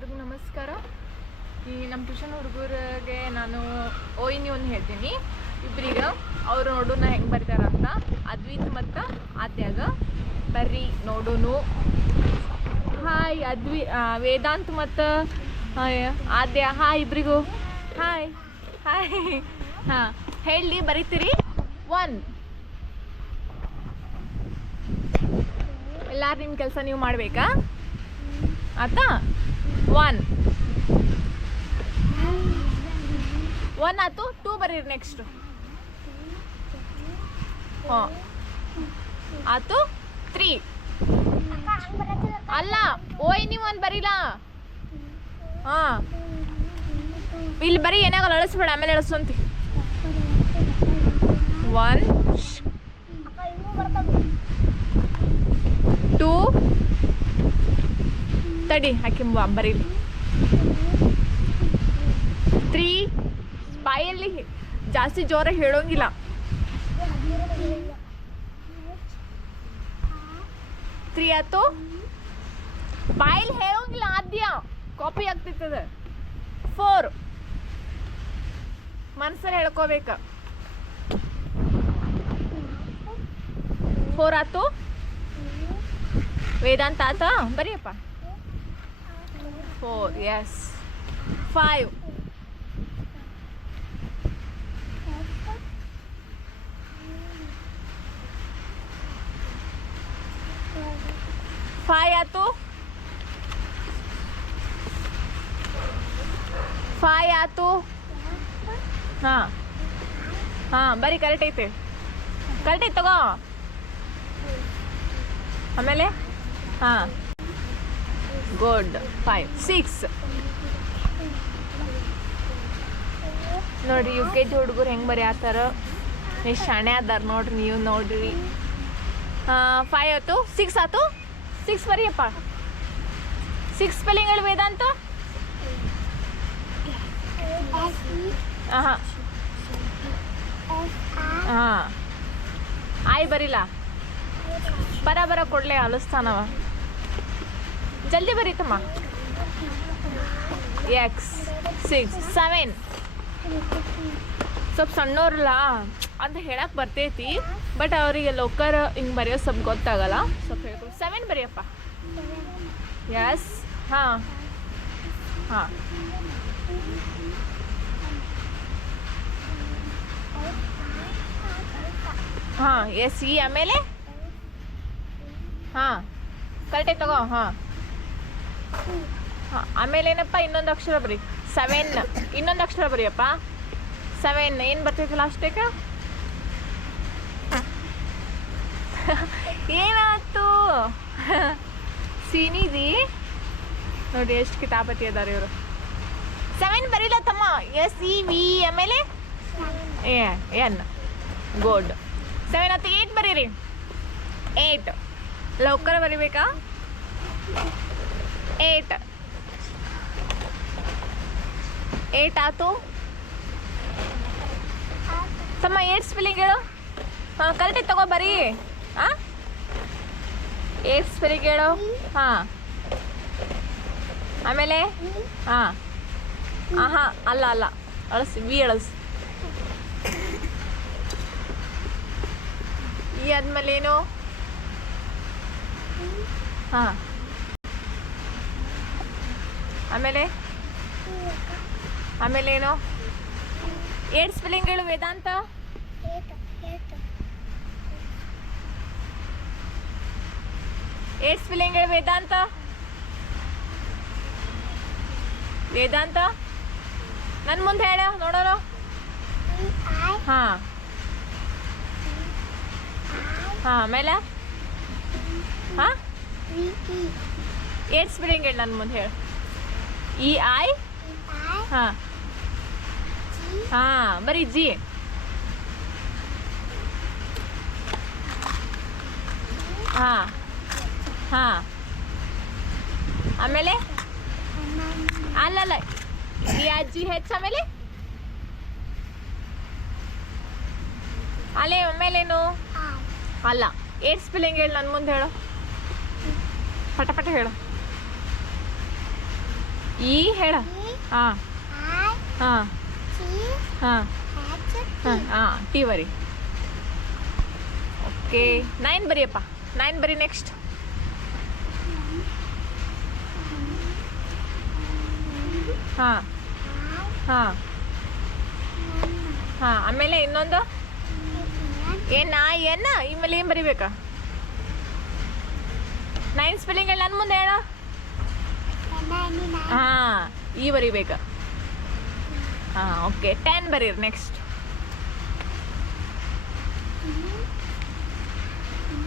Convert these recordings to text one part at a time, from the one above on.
ಎಲ್ಲರಿಗೂ ನಮಸ್ಕಾರ. ಈ ನಮ್ಮ ಟ್ಯೂಷನ್ ಹುಡುಗರಿಗೆ ನಾನು ಓಯಿನಿ ಒಂದು ಹೇಳ್ತೀನಿ. ಇಬ್ರಿಗೆ ಅವ್ರು ನೋಡೋಣ ಹೆಂಗೆ ಬರ್ತಾರ ಅಂತ. ಅದ್ವಿತ್ ಮತ್ತು ಆದ್ಯಾಗ ಬರ್ರಿ ನೋಡೋನು. ಹಾಯ್ ಅದ್ವಿ ವೇದಾಂತ್ ಮತ್ತು ಆದ್ಯ. ಹಾಯ್ ಇಬ್ರಿಗೂ. ಹಾಯ್ ಹಾಯ್ ಹಾಂ ಹೇಳಿ ಬರೀತೀರಿ. ಒನ್ ಎಲ್ಲರೂ ನಿಮ್ಮ ಕೆಲಸ ನೀವು ಮಾಡಬೇಕಾ? ಆತಾ? ಒನ್ ಒನ್ ಆಯ್ತು ಟೂ ಬರೀರಿ ನೆಕ್ಸ್ಟು ಹಾಂ. ಆತು ತ್ರೀ ಅಲ್ಲ, ಓಯ್, ನೀವು ಒಂದು ಬರೀಲ್ಲ ಹಾಂ. ಇಲ್ಲಿ ಬರೀ ಏನಾಗಲ್ಲ, ಅಳಿಸ್ಬೇಡ, ಆಮೇಲೆ ಅಳಿಸಂತಿ ಒನ್ ಟೂ ತಡಿ, ಹಾಕಿ ಬರೀಲಿ ತ್ರೀ ಬಾಯಲ್ಲಿ ಜಾಸ್ತಿ ಜೋರ ಹೇಳೋಂಗಿಲ್ಲ. ತ್ರೀ ಆಯ್ತು. ಬಾಯಲ್ಲಿ ಹೇಳೋಂಗಿಲ್ಲ ಆದ್ಯ. ಕಾಪಿ ಆಗ್ತಿತ್ತದ ಫೋರ್ ಮನ್ಸಲ್ಲಿ ಹೇಳ್ಕೋಬೇಕು. ಫೋರ್ ಆತು ವೇದಾಂತ ಆತ ಬರೀಯಪ್ಪ. Four yes. ಫೈವ್ ಫೈವ್ ಆತು Five ಆತು ಹಾಂ ಹಾಂ ಬರೀ ಕರೆಕ್ಟ್ ಐತೆ ಕರೆಕ್ಟ್ ಐತೆ ತಗೋ. ಆಮೇಲೆ? ಹಾಂ ಗುಡ್ ಫೈವ್ ಸಿಕ್ಸ್ ನೋಡ್ರಿ ಯು ಕೆ ಜಿ ಹುಡುಗರು ಹೆಂಗೆ ಬರೆಯತ್ತಾರ ಎಷ್ಟು ಶಾಣೆ ಅದಾರ ನೋಡ್ರಿ ನೀವು ನೋಡ್ರಿ. ಫೈವ್ ಆಯ್ತು. ಸಿಕ್ಸ್ ಆಯ್ತು? ಸಿಕ್ಸ್ ಬರೀಯಪ್ಪ. ಸಿಕ್ಸ್ ಸ್ಪೆಲ್ಲಿಂಗ್ ಹೇಳಿ ವೇದಾಂತ ಹಾಂ ಹಾಂ ಆಯ್ ಬರಿಲ್ಲ. ಬರ ಬರ ಕೊಡ್ಲೆ, ಅಲಿಸ್ತಾನವ. ಜಲ್ದಿ ಬರೀತಮ್ಮ ಎಕ್ಸ್ ಸಿಕ್ಸ್ ಸೆವೆನ್ ಸ್ವಲ್ಪ ಸಣ್ಣವ್ರಲ್ಲ ಅಂತ ಹೇಳಕ್ಕೆ ಬರ್ತೈತಿ ಬಟ್ ಅವರಿಗೆ ಲೋಕರ್ ಹಿಂಗೆ ಬರೆಯೋ ಸ್ವಲ್ಪ ಗೊತ್ತಾಗಲ್ಲ. ಸ್ವಲ್ಪ ಹೇಳ್ಕೊಂಡು. ಸೆವೆನ್ ಬರೆಯಪ್ಪ. ಎಸ್ ಹಾಂ. ಹಾಂ. ಹಾಂ ಎಸ್ ಇ ಆಮೇಲೆ? ಹಾಂ. ಕರೆಕ್ಟ್ ತಗೋ ಹಾಂ ಹಾಂ. ಆಮೇಲೆ ಏನಪ್ಪ? ಇನ್ನೊಂದು ಅಕ್ಷರ ಬರಿ. ಸೆವೆನ್ ಇನ್ನೊಂದು ಅಕ್ಷರ ಬರಿಯಪ್ಪ. ಸೆವೆನ್ ಏನು ಬರ್ತೈತಿ ಲಾಸ್ಟಿಗೆ ಏನಾಯ್ತು? ಸೀನಿದಿ? ನೋಡಿ, ಎಷ್ಟು ಕಿತಾಪತಿ ಅದಾರ ಇವರು. ಸೆವೆನ್ ಬರೀಲ ತಮ್ಮ? ಎಸ್ ಇ ವಿ ಆಮೇಲೆ ಏ ಎನ್ ಗುಡ್ ಸೆವೆನ್ ಹತ್ತು ಏಟ್ ಬರೀರಿ. ಏಟ್ ಲೌಕರ ಬರಿಬೇಕಾ? ಏಟ್. ಏಟ್ ಆತು? ತಮ್ಮ ಏಟ್ ಸ್ಪೆಲ್ಲಿಂಗ್ ಹೇಳು. ಹಾಂ, ಕರೆಕ್ಟಾಗಿ ತಗೋ ಬರೀ. ಹಾಂ? ಏಟ್ ಸ್ಪೆಲ್ಲಿಂಗ್ ಹೇಳು. ಹಾಂ. ಆಮೇಲೆ? ಹಾಂ. ಆಹಾ, ಅಲ್ಲ ಅಲ್ಲ. ಅಳಸ್, ವಿ ಅಳಸ್. ಈ ಆದ್ಮೇಲೆ ಏನು? ಹಾಂ. ಆಮೇಲೆ? ಆಮೇಲೆ ಏನು ಏಟ್ ಸ್ಪೆಲ್ಲಿಂಗ್ ಹೇಳು ವೇದಾಂತ? ಏಟ್ ಸ್ಪೆಲ್ಲಿಂಗ್ ಹೇಳು ವೇದಾಂತ? ವೇದಾಂತ? ನನ್ನ ಮುಂದೆ ಹೇಳ, ನೋಡೋರು. ಹಾಂ. ಹಾಂ, ಆಮೇಲೆ? ಹಾಂ? ಏಟ್ ಸ್ಪೆಲ್ಲಿಂಗ್ ಹೇಳು ನನ್ನ ಮುಂದೆ ಹೇಳು. ಇ ಐ ಹಾಂ ಹಾಂ ಬರೀ ಜಿ ಹಾಂ ಹಾಂ ಆಮೇಲೆ ಅಲ್ಲಲ್ಲ ಈ ಅಜ್ಜಿ ಹೆಚ್ಚು ಆಮೇಲೆ? ಅಲ್ಲೇ ಆಮೇಲೇನು ಅಲ್ಲ ಏಟ್ ಸ್ಪೆಲ್ಲಿಂಗ್ ಹೇಳಿ ನನ್ನ ಮುಂದೆ ಹೇಳು. ಪಟ ಪಟ ಹೇಳು. ಈ ಹೇಳ. ಹಾಂ. ಹಾಂ. ಹಾಂ. ಹಾಂ ಹಾಂ, ಟಿ ಬರಿ ಓಕೆ. ನೈನ್ ಬರಿಯಪ್ಪ. ನೈನ್ ಬರಿ ನೆಕ್ಸ್ಟ್. ಹಾಂ. ಹಾಂ. ಹಾಂ, ಆಮೇಲೆ ಇನ್ನೊಂದು? ಏನ ಏನ ಇಮೇಲೆ ಏನು ಬರಿಬೇಕಾ? ನೈನ್ ಸ್ಪೆಲ್ಲಿಂಗ್ ಹೇಳಿ ನನ್ನ ಮುಂದೆ ಹೇಳ. ಹಾಂ ಈ ಬರಿಬೇಕು. ಹಾಂ ಓಕೆ ಟೆನ್ ಬರೀರಿ ನೆಕ್ಸ್ಟ್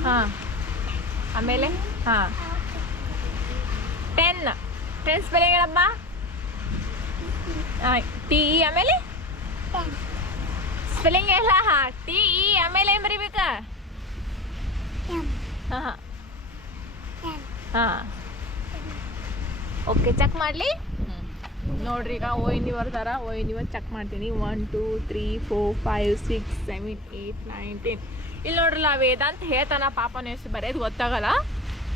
ಹಾ ಆಮೇಲೆ? ಹಾಂ. ಟೆನ್ ಟೆನ್ ಸ್ಪೆಲ್ಲಿಂಗ್ ಹೇಳಮ್ಮ ಹಾಂ ಟಿ ಇ ಆಮೇಲೆ? ಸ್ಪೆಲ್ಲಿಂಗ್ ಹೇಳ ಹಾ. ಟಿ ಇ ಆಮೇಲೆ ಏನು ಬರಿಬೇಕಾ? ಹಾಂ ಹಾಂ. ಹಾಂ. ಓಕೆ ಚೆಕ್ ಮಾಡಲಿ. ನೋಡ್ರಿ ಈಗ ಓ ಇನ್ ಬರ್ತಾರ ಓ ಇನ್ ಚೆಕ್ ಮಾಡ್ತೀನಿ. One two three four five six seven eight nine ten ಇಲ್ಲಿ ನೋಡ್ರಲ್ಲ ವೇದಾಂತ್ ಹೇಳ್ತಾನ ಪಾಪನ ಎಷ್ಟು ಬರೆಯೋದು ಗೊತ್ತಾಗಲ್ಲ.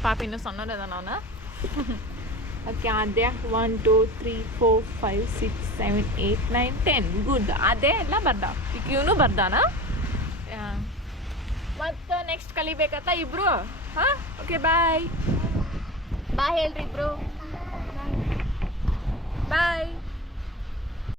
ಪಾಪ ಇನ್ನೂ ಸಣ್ಣದ ನಾನು ಓಕೆ ಅದೇ one two three four five six seven eight nine ten good ಅದೇ ಎಲ್ಲ ಬರ್ದ ಈಗ ಇವನು ಬರ್ದಾನ. ಮತ್ತು ನೆಕ್ಸ್ಟ್ ಕಲಿಬೇಕಂತ ಇಬ್ರು. ಹಾಂ? ಓಕೆ ಬಾಯ್ ಬಾಯ್ ಹೇಳ್ರಿ ಇಬ್ರು. ಬಾಯ್